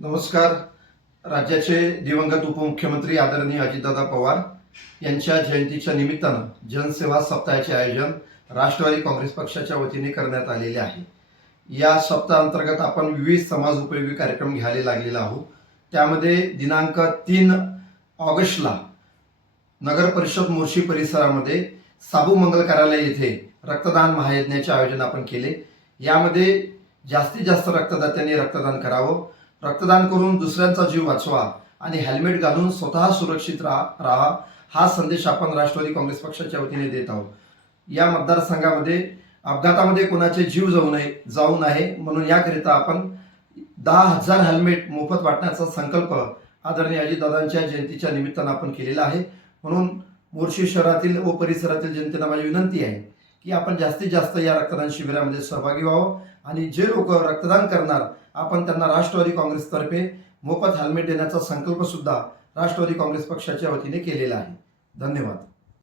नमस्कार. राज्याचे दिवंगत उपमुख्यमंत्री आदरणीय अजितदादा पवार यांच्या जयंतीच्या निमित्तानं जनसेवा सप्ताहाचे आयोजन राष्ट्रवादी काँग्रेस पक्षाच्या वतीने करण्यात आलेले आहे. या सप्ताहांतर्गत आपण विविध समाज उपयोगी कार्यक्रम घ्यायला लागलेला आहोत. त्यामध्ये दिनांक 3 ऑगस्टला नगर परिषद मोर्शी परिसरामध्ये साबू मंगल कार्यालय येथे रक्तदान महायज्ञाचे आयोजन आपण केले. यामध्ये जास्तीत जास्त रक्तदात्यांनी रक्तदान करावं. रक्तदान करून दुसऱ्यांचा जीव वाचवा आणि हेल्मेट घालून स्वतः सुरक्षित राहा हा संदेश आपण राष्ट्रवादी काँग्रेस पक्षाच्या वतीने देत आहोत. या मतदारसंघामध्ये अपघातामध्ये कोणाचे जीव जाऊ नये म्हणून याकरिता आपण 10,000 हेल्मेट मोफत वाटण्याचा संकल्प आदरणीय अजितदादांच्या जयंतीच्या निमित्तानं आपण केलेला आहे. म्हणून मोर्शी शहरातील व परिसरातील जनतेला माझी विनंती आहे की आपण जास्तीत जास्त या रक्तदान शिबिरामध्ये सहभागी व्हावं आणि जे लोक रक्तदान करणार आपण त्यांना राष्ट्रवादी काँग्रेसतर्फे मोफत हेल्मेट देण्याचा संकल्प सुद्धा राष्ट्रवादी काँग्रेस पक्षाच्या वतीने केलेला आहे. धन्यवाद.